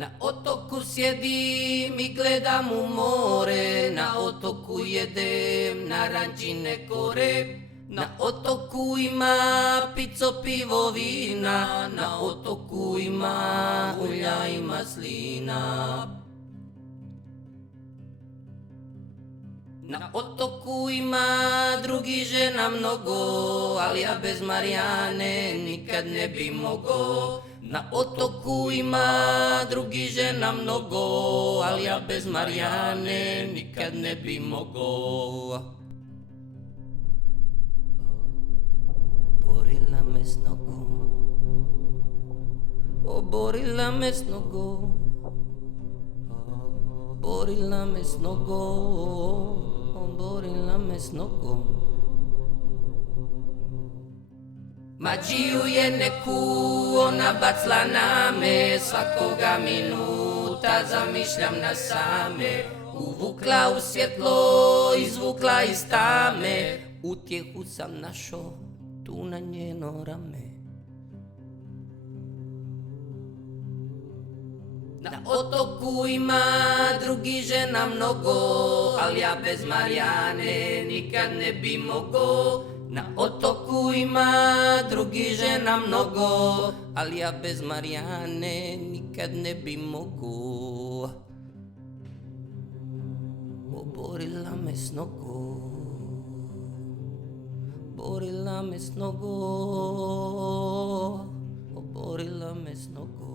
Na otoku sjedim i gledam u more, na otoku jedem narančine kore. Na otoku ima pico, pivo, vina, na otoku ima ulja i maslina. Na otoku ima drugih žena mnogo, ali ja bez Marijane nikad ne bi mogo. Na otoku ima drugih žena mnogo, ali ja bez Marijane nikad ne bi mogo. Oborila me s nogom, oborila me s nogom, oborila me s nogom, oborila me s nogom. Mađiju je neku ona bacla na me, svakoga minuta zamišljam na same. Uvukla u svjetlo, izvukla iz tame, utjehu sam našo tu na njeno rame. Na otoku ima drugih žena mnogo, ali ja bez Marijane nikad ne bi mogo. Na otoku ima drugih žena mnogo, ali ja bez Marijane nikad ne bi mogo. Oborila me s nogom, oborila me s nogom, oborila me s nogom.